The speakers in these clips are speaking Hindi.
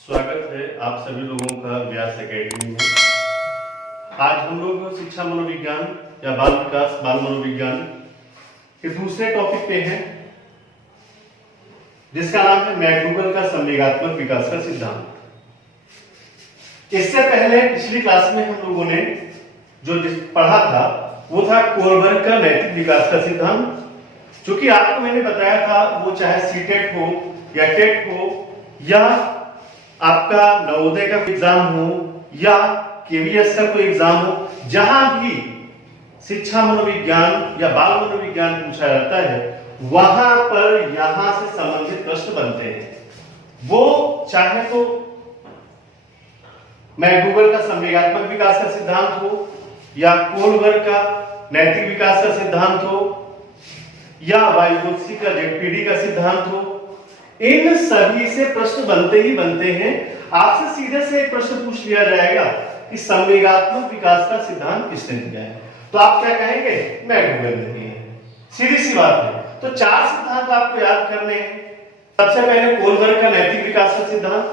स्वागत है आप सभी लोगों का व्यास एकेडमी में। आज हम लोग शिक्षा मनोविज्ञान या बाल विकास बाल मनोविज्ञान के दूसरे टॉपिक पे हैं, जिसका नाम है मैकडूगल का संवेगात्मक विकास का सिद्धांत। इससे पहले पिछली क्लास में हम लोगों ने जो पढ़ा था वो था कोलबर्ग का नैतिक विकास का सिद्धांत, जो कि आपको मैंने बताया था वो चाहे सीटेट हो या टेट हो या आपका नवोदय का एग्जाम हो या केवीएस का कोई एग्जाम हो, जहां भी शिक्षा मनोविज्ञान या बाल मनोविज्ञान पूछा जाता है वहां पर यहां से संबंधित प्रश्न बनते हैं। वो चाहे तो मैकडूगल का संवेगात्मक विकास का सिद्धांत हो या कोलबर्ग का नैतिक विकास का सिद्धांत हो या वाइगोत्स्की का जेडपीडी का सिद्धांत हो, इन सभी से प्रश्न बनते ही बनते हैं। आपसे सीधे से एक प्रश्न पूछ लिया जाएगा कि संवेगात्मक विकास का सिद्धांत किसने दिया है, तो आप क्या कहेंगे? मैकडूगल ने दिया है। सीधी सी बात है। तो चार सिद्धांत आपको याद करने हैं। सबसे पहले कोलबर्ग का नैतिक विकास का सिद्धांत,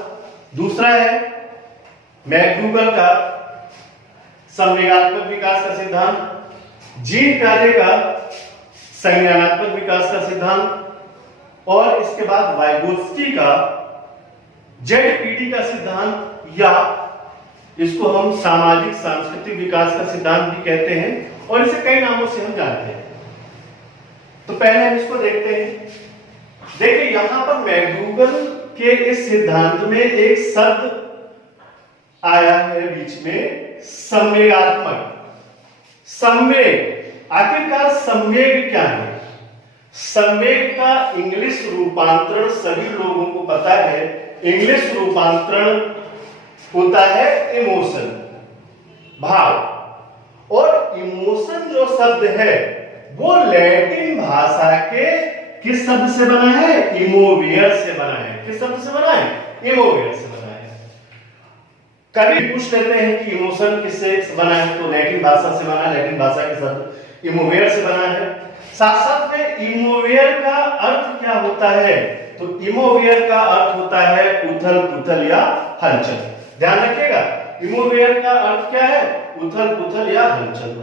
दूसरा है मैकडूगल का संवेगात्मक विकास का सिद्धांत, जीन पियाजे का संज्ञानात्मक विकास का सिद्धांत, और इसके बाद वाइगोत्स्की का जेडपीडी का सिद्धांत, या इसको हम सामाजिक सांस्कृतिक विकास का सिद्धांत भी कहते हैं, और इसे कई नामों से हम जानते हैं। तो पहले हम इसको देखते हैं। देखिए यहां पर मैकडूगल के इस सिद्धांत में एक शब्द आया है बीच में, संवेगात्मक। संवेग, आखिरकार संवेग क्या है? संवेग का इंग्लिश रूपांतरण सभी लोगों को पता है। इंग्लिश रूपांतरण होता है इमोशन, भाव। और इमोशन जो शब्द है वो लैटिन भाषा के किस शब्द से बना है? इमोवियर से बना है। किस शब्द से बना है? इमोवियर से बना है। कभी पूछ लेते हैं कि इमोशन किससे बना है, तो लैटिन भाषा से बना है। लैटिन भाषा के शब्द इमोवियर से बना है। साथ साथ में इमोवियर का अर्थ क्या होता है? तो इमोवियर का अर्थ होता है उथल पुथल या हलचल। ध्यान रखिएगा, इमोवियर का अर्थ क्या है? उथल पुथल या हलचल।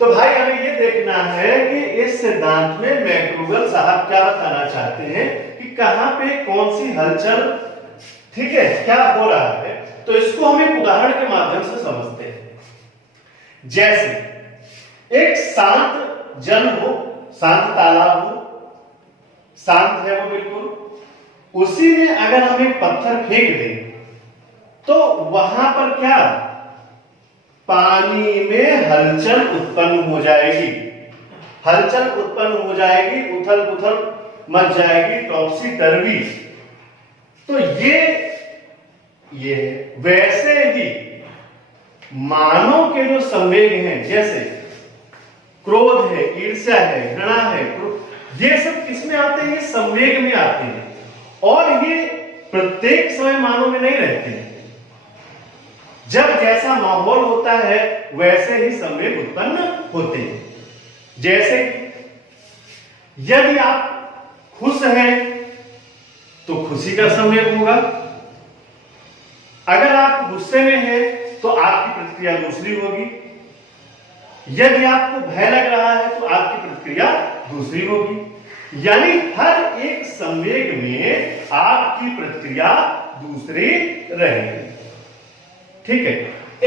तो भाई हमें ये देखना है कि इस सिद्धांत में मैकडूगल साहब क्या बताना चाहते हैं कि कहां पे कौन सी हलचल, ठीक है, क्या हो रहा है। तो इसको हम एक उदाहरण के माध्यम से समझते हैं। जैसे एक शांत जल हो, शांत तालाब हो, शांत है वो बिल्कुल, उसी में अगर हम एक पत्थर फेंक दें तो वहां पर क्या? पानी में हलचल उत्पन्न हो जाएगी। हलचल उत्पन्न हो जाएगी, उथल पुथल मच जाएगी, टॉपसी टर्वी। तो ये वैसे ही मानव के जो संवेग हैं, जैसे क्रोध है, ईर्ष्या है, घृणा है, ये सब किसमें आते हैं? ये संवेग में आते हैं। और ये प्रत्येक समय मानव में नहीं रहते हैं। जब जैसा माहौल होता है वैसे ही संवेग उत्पन्न होते हैं। जैसे यदि आप खुश हैं तो खुशी का संवेग होगा। अगर आप गुस्से में हैं तो आपकी प्रतिक्रिया दूसरी होगी। यदि आपको भय लग रहा है तो आपकी प्रतिक्रिया दूसरी होगी। यानी हर एक संवेग में आपकी प्रतिक्रिया दूसरी रहेगी। ठीक है।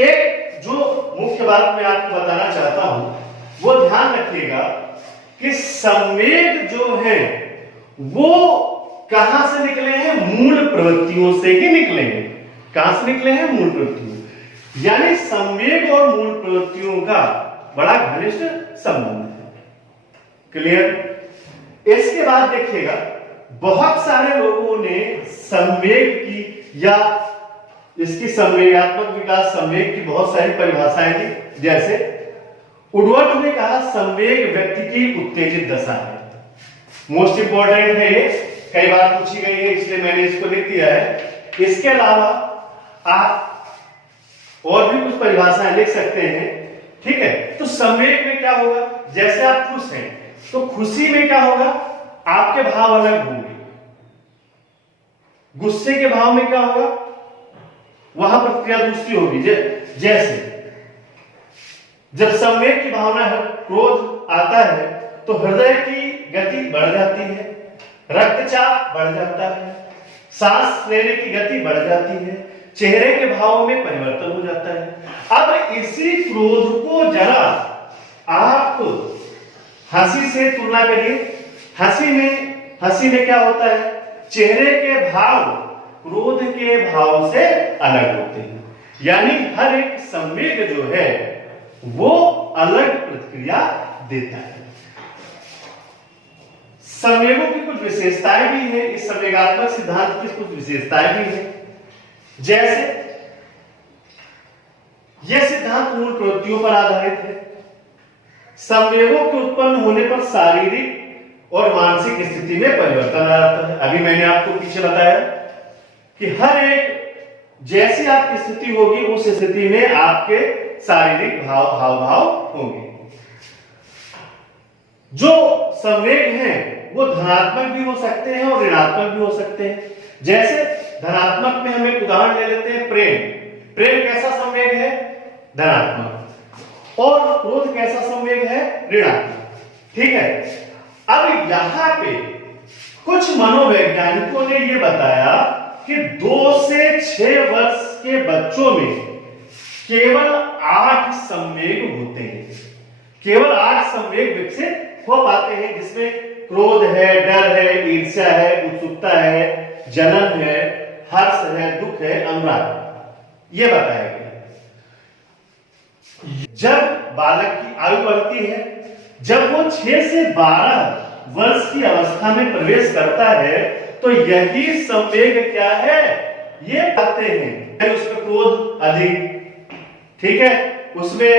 एक जो मुख्य बात मैं आपको बताना चाहता हूं वो ध्यान रखिएगा कि संवेग जो है वो कहां से निकले हैं? मूल प्रवृत्तियों से ही निकले हैं। कहां से निकले हैं? मूल प्रवृत्तियों। यानी संवेग और मूल प्रवृत्तियों का बड़ा घनिष्ठ संबंध है। क्लियर? इसके बाद देखिएगा, बहुत सारे लोगों ने संवेग की या इसकी संवेगात्मक विकास, संवेग की बहुत सारी परिभाषाएं दी। जैसे वुडवर्ड ने कहा संवेग व्यक्ति की उत्तेजित दशा है। मोस्ट इंपॉर्टेंट है ये, कई बार पूछी गई है, इसलिए मैंने इसको लिख दिया है। इसके अलावा आप और भी कुछ परिभाषाएं लिख सकते हैं। ठीक है। तो संवेग में क्या होगा? जैसे आप खुश हैं तो खुशी में क्या होगा? आपके भाव अलग होंगे। गुस्से के भाव में क्या होगा? वहां प्रतिक्रिया दूसरी होगी। जैसे जब संवेग की भावना है, क्रोध आता है, तो हृदय की गति बढ़ जाती है, रक्तचाप बढ़ जाता है, सांस लेने की गति बढ़ जाती है, चेहरे के भावों में परिवर्तन हो जाता है। अब इसी क्रोध को जरा आप हंसी से तुलना करिए। हंसी में क्या होता है? चेहरे के भाव क्रोध के भाव से अलग होते हैं, यानी हर एक संवेग जो है वो अलग प्रतिक्रिया देता है। संवेगों की कुछ विशेषताएं भी है, इस संवेगात्मक सिद्धांत की कुछ विशेषताएं भी है। जैसे यह सिद्धांत मूल प्रवृत्तियों पर आधारित है। संवेगों के उत्पन्न होने पर शारीरिक और मानसिक स्थिति में परिवर्तन आ जाता है। अभी मैंने आपको पीछे बताया कि हर एक जैसी आपकी स्थिति होगी उस स्थिति में आपके शारीरिक भाव होंगे। जो संवेग हैं वो धनात्मक भी हो सकते हैं और ऋणात्मक भी हो सकते हैं। जैसे धनात्मक में हम एक उदाहरण ले लेते हैं, प्रेम कैसा संवेग है? धनात्मक। और क्रोध कैसा संवेग है? ऋणात्मक। ठीक है। अब यहां पे कुछ मनोवैज्ञानिकों ने यह बताया कि 2 से 6 वर्ष के बच्चों में केवल 8 संवेग होते हैं। केवल 8 संवेग विकसित हो पाते हैं, जिसमें क्रोध है, डर है, ईर्ष्या है, उत्सुकता है, जलन है, हर्ष है, दुख है, अनुराग। यह बताया गया। जब बालक की आयु बढ़ती है, जब वो 6 से 12 वर्ष की अवस्था में प्रवेश करता है, तो यही संवेग क्या है? ये पाते हैं। उसमें क्रोध अधिक, ठीक है, उसमें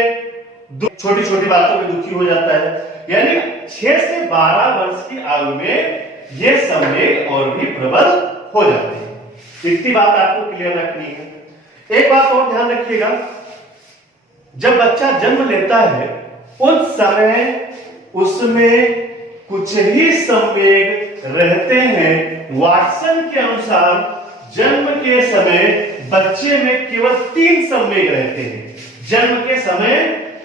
छोटी छोटी बातों में दुखी हो जाता है। यानी 6 से 12 वर्ष की आयु में ये संवेग और भी प्रबल हो जाते हैं। इतनी बात आपको क्लियर रखनी है। एक बात और ध्यान रखिएगा, जब बच्चा जन्म लेता है उस समय उसमें कुछ ही संवेग रहते हैं। वाटसन के अनुसार जन्म के समय बच्चे में केवल 3 संवेग रहते हैं। जन्म के समय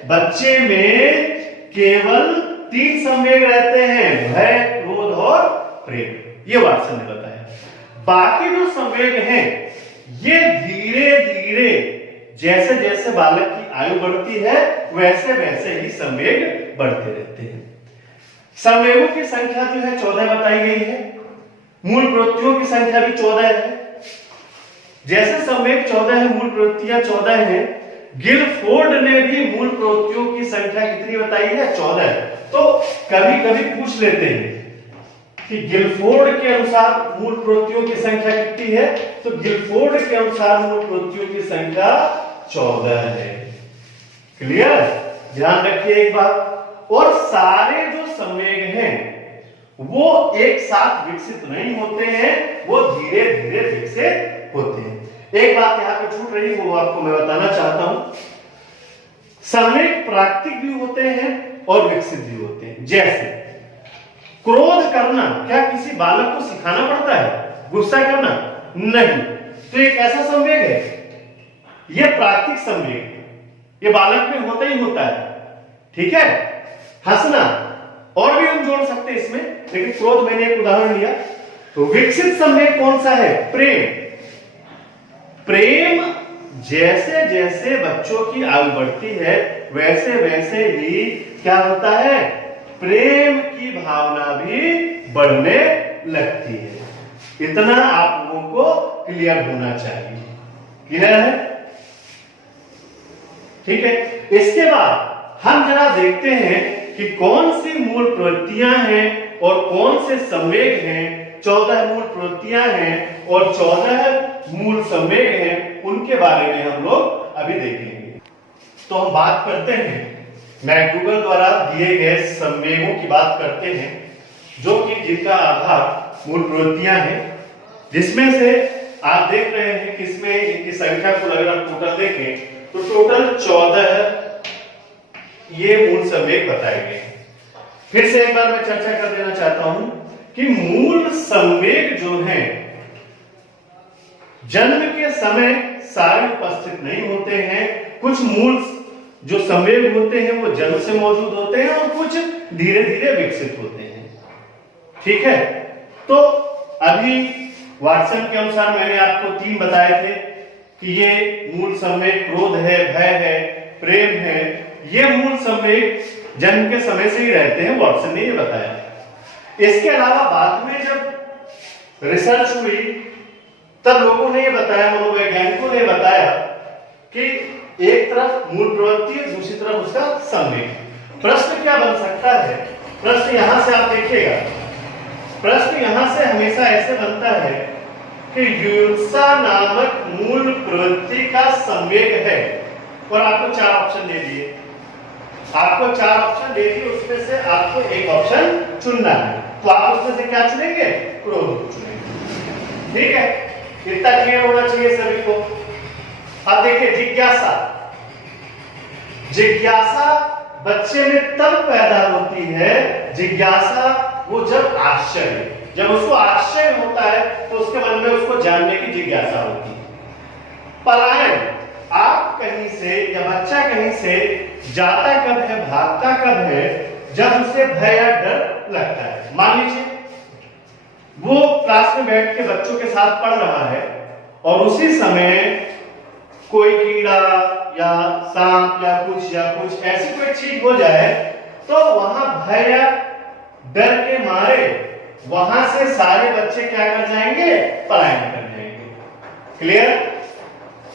बच्चे में केवल 3 संवेग रहते हैं, भय, क्रोध और प्रेम। ये वाटसन ने बताया। बाकी जो संवेग हैं ये धीरे धीरे जैसे जैसे बालक की आयु बढ़ती है वैसे वैसे ही संवेग बढ़ते रहते हैं। संवेगों की संख्या जो है 14 बताई गई है। मूल प्रवृत्तियों की संख्या भी 14 है। जैसे संवेग 14 है, मूल प्रवृत्तियां 14 हैं, गिलफोर्ड ने भी मूल प्रवृत्तियों की संख्या कितनी बताई है? 14 है। तो कभी कभी पूछ लेते हैं कि गिलफोर्ड के अनुसार मूल प्रवृत्तियों की संख्या कितनी है? तो गिलफोर्ड के अनुसार मूल प्रवृत्तियों की संख्या 14 है। क्लियर? ध्यान रखिए एक बात। और सारे जो संवेग हैं वो एक साथ विकसित नहीं होते हैं, वो धीरे धीरे विकसित होते हैं। एक बात यहां पे छूट रही है, वो आपको मैं बताना चाहता हूं। संवेग प्राकृतिक भी होते हैं और विकसित भी होते हैं। जैसे क्रोध करना क्या किसी बालक को सिखाना पड़ता है? गुस्सा करना नहीं। तो ये कैसा संवेग है? यह प्राकृतिक संवेग, ये बालक में होता ही होता है। ठीक है। हंसना और भी हम जोड़ सकते हैं इसमें, लेकिन क्रोध मैंने एक उदाहरण लिया। तो विकसित संवेग कौन सा है? प्रेम। प्रेम जैसे जैसे बच्चों की आयु बढ़ती है वैसे वैसे ही क्या होता है? प्रेम की भावना भी बढ़ने लगती है। इतना आप लोगों को क्लियर होना चाहिए। क्लियर है? ठीक है। इसके बाद हम जरा देखते हैं कि कौन सी मूल प्रवृत्तियां हैं और कौन से संवेग हैं। 14 मूल प्रवृत्तियां हैं और 14 मूल संवेग हैं, उनके बारे में हम लोग अभी देखेंगे। तो हम बात करते हैं, मैकगूगल द्वारा दिए गए संवेगों की बात करते हैं, जो कि जिनका आधार मूल प्रवृत्तियां हैं, जिसमें से आप देख रहे हैं कि इसमें इनकी संख्या को अगर आप टोटल देखें तो टोटल 14 ये मूल संवेग बताए गए। फिर से एक बार मैं चर्चा कर देना चाहता हूं कि मूल संवेग जो हैं जन्म के समय सारे उपस्थित नहीं होते हैं। कुछ मूल जो संवेग होते हैं वो जन्म से मौजूद होते हैं और कुछ धीरे धीरे विकसित होते हैं। ठीक है, तो अभी वाटसन के अनुसार मैंने आपको 3 बताए थे कि ये मूल संवेग क्रोध है, भय है, प्रेम है। ये मूल संवेग जन्म के समय से ही रहते हैं, वाटसन ने ये बताया। इसके अलावा बाद में जब रिसर्च हुई तब लोगों ने ये बताया, मनोवैज्ञानिकों ने बताया कि एक तरफ मूल प्रवृत्ति है, दूसरी तरफ उसका संवेग। प्रश्न क्या बन सकता है? प्रश्न यहां से आप देखिएगा, प्रश्न यहां से हमेशा ऐसे बनता है कि युत्सा नामक मूल प्रवृत्ति का संवेग है, और आपको 4 ऑप्शन दे दिए। आपको 4 ऑप्शन दे दिए, उसमें से आपको एक ऑप्शन चुनना है। तो आप उसमें से क्या चुनेंगे? क्रोध चुनेंगे। ठीक है, इतना क्लियर होना चाहिए सभी को। अब देखिए, जिज्ञासा। जिज्ञासा बच्चे में तब पैदा होती है, जिज्ञासा वो जब आश्चर्य, जब उसको आश्चर्य होता है तो उसके मन में उसको जानने की जिज्ञासा होती है। पलायन, आप कहीं से या बच्चा कहीं से जाता कब है, भागता कब है? जब उसे भय या डर लगता है। मान लीजिए वो क्लास में बैठ के बच्चों के साथ पढ़ रहा है और उसी समय कोई कीड़ा या सांप या कुछ ऐसी कोई चीज हो जाए तो वहां भय या डर के मारे वहां से सारे बच्चे क्या कर जाएंगे? पलायन कर जाएंगे। क्लियर?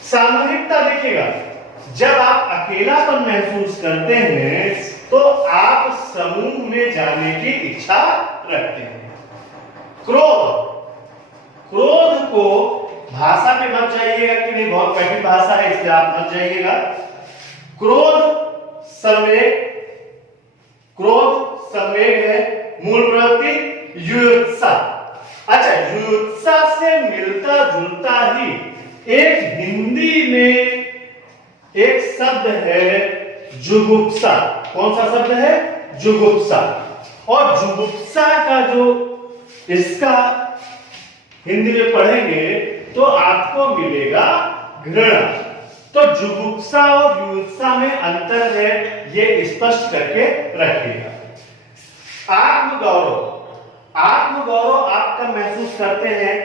सामूहिकता देखिएगा, जब आप अकेलापन महसूस करते हैं तो आप समूह में जाने की इच्छा रखते हैं। क्रोध, क्रोध को भाषा पे मत जाइएगा कि नहीं बहुत कठिन भाषा है इसलिए आप मत जाइएगा। क्रोध संवेग, क्रोध संवेग है, मूल प्रवृत्ति युत्सा। अच्छा, युत्सा से मिलता जुलता ही एक हिंदी में एक शब्द है जुगुप्सा। कौन सा शब्द है? जुगुप्सा। और जुगुप्सा का जो इसका हिंदी में पढ़ेंगे तो आपको मिलेगा घृणा। तो जुगुप्सा और युत्सा में अंतर है, ये स्पष्ट करके रखिएगा। आत्मगौरव, आत्मगौरव आप कब महसूस करते हैं?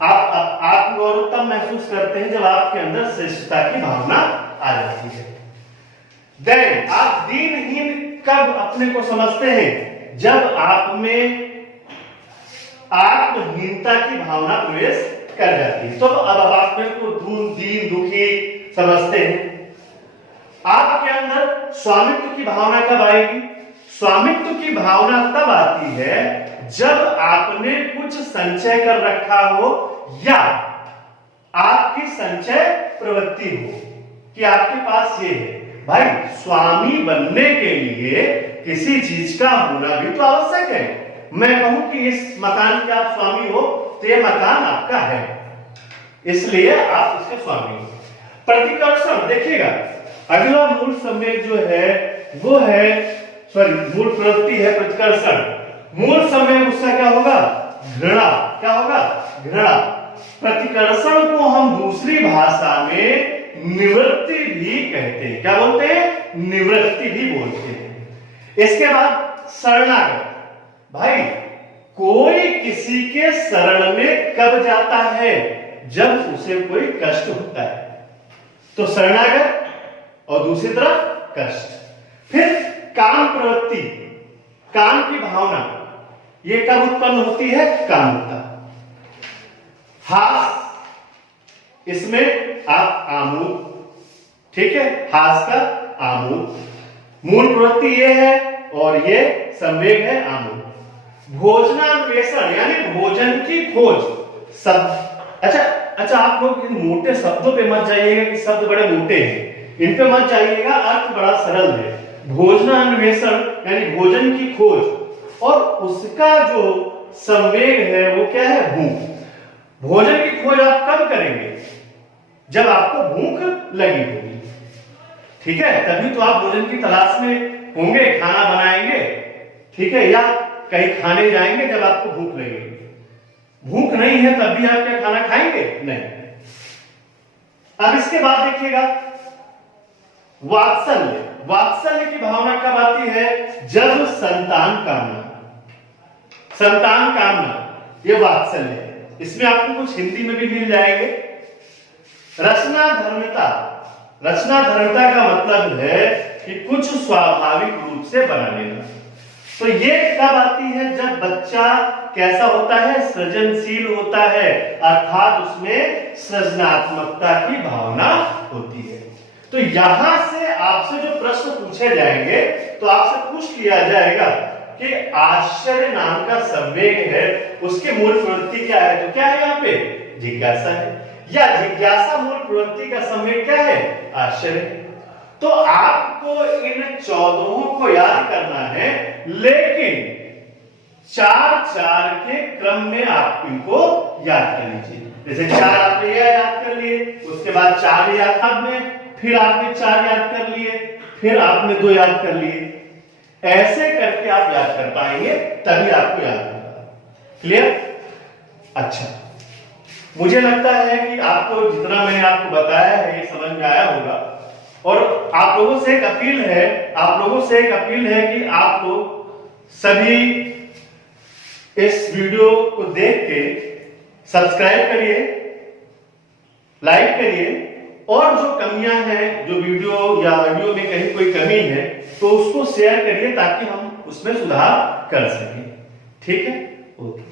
आप आत्मगौरव तब महसूस करते हैं जब आपके अंदर श्रेष्ठता की भावना आ जाती है। देन आप दीनहीन कब अपने को समझते हैं? जब आप में आत्महीनता की भावना प्रवेश कर जाती है, तो अब आप में को दीन दुखी समझते हैं। आपके अंदर स्वामित्व की भावना कब आएगी? स्वामित्व की भावना तब आती है जब आपने कुछ संचय कर रखा हो या आपकी संचय प्रवृत्ति हो कि आपके पास ये है। भाई, स्वामी बनने के लिए किसी चीज का होना भी तो आवश्यक है। मैं कहूं कि इस मकान के आप स्वामी हो तो ये मकान आपका है, इसलिए आप उसके स्वामी हो। प्रतिकर्षण देखिएगा, अगला मूल संवेग जो है वो है, सॉरी मूल प्रवृत्ति है प्रतिकर्षण। मूल संवेग उसका क्या होगा? घृणा। क्या होगा? घृणा। प्रतिकर्षण को हम दूसरी भाषा में निवृत्ति भी कहते हैं। क्या बोलते हैं? निवृत्ति भी बोलते हैं। इसके बाद शरणागत। भाई, कोई किसी के शरण में कब जाता है? जब उसे कोई कष्ट होता है, तो शरणागत, और दूसरी तरफ कष्ट। फिर काम प्रवृत्ति, काम की भावना, ये कब उत्पन्न होती है? कामुकता। हास, इसमें आप आमोद, ठीक है, हास का आमोद। मूल प्रवृत्ति ये है और ये संवेग है आमोद। भोजनान्वेषण यानी भोजन की खोज। शब्द, अच्छा आप लोग इन मोटे शब्दों पे मत जाइएगा कि शब्द बड़े मोटे हैं, इन पे मत जाइएगा, अर्थ बड़ा सरल है। भोजनान्वेषण यानी भोजन की खोज, और उसका जो संवेग है वो क्या है? भूख। भोजन की खोज आप कब करेंगे? जब आपको भूख लगी होगी, ठीक है, तभी तो आप भोजन की तलाश में होंगे, खाना बनाएंगे, ठीक है, या कहीं खाने जाएंगे जब आपको भूख लगेगी। भूख नहीं है तब भी आप क्या खाना खाएंगे? नहीं। अब इसके बाद देखिएगा वात्सल्य। वात्सल्य की भावना कब आती है? जब संतान कामना, संतान कामना, ये वात्सल्य है। इसमें आपको कुछ हिंदी में भी मिल जाएंगे। रचना धर्मिता, रचना धर्मिता का मतलब है कि कुछ स्वाभाविक रूप से बना लेना। तो ये कब आती है? जब बच्चा कैसा होता है? सृजनशील होता है, अर्थात उसमें सृजनात्मकता की भावना होती है। तो यहां से आपसे जो प्रश्न पूछे जाएंगे तो आपसे पूछ लिया जाएगा कि आश्चर्य नाम का संवेग है, उसके मूल प्रवृत्ति क्या है? तो क्या है यहाँ पे? जिज्ञासा है, या जिज्ञासा मूल प्रवृत्ति का संवेग क्या है? आश्चर्य। तो आपको इन 14 को याद करना है, लेकिन 4-4 के क्रम में आप इनको याद कर लीजिए। जैसे 4 आपने यह याद कर लिए, उसके बाद 4 याद आपने, फिर आपने 4 याद कर लिए, फिर आपने 2 याद कर लिए। ऐसे करके आप याद कर पाएंगे, तभी आपको याद होगा। क्लियर? अच्छा, मुझे लगता है कि आपको जितना मैंने आपको बताया है ये समझ में आया होगा। और आप लोगों से एक अपील है, आप लोगों से एक अपील है कि आप लोग सभी इस वीडियो को देख के सब्सक्राइब करिए, लाइक करिए, और जो कमियां हैं, जो वीडियो या ऑडियो में कहीं कोई कमी है तो उसको शेयर करिए ताकि हम उसमें सुधार कर सकें। ठीक है? ओके।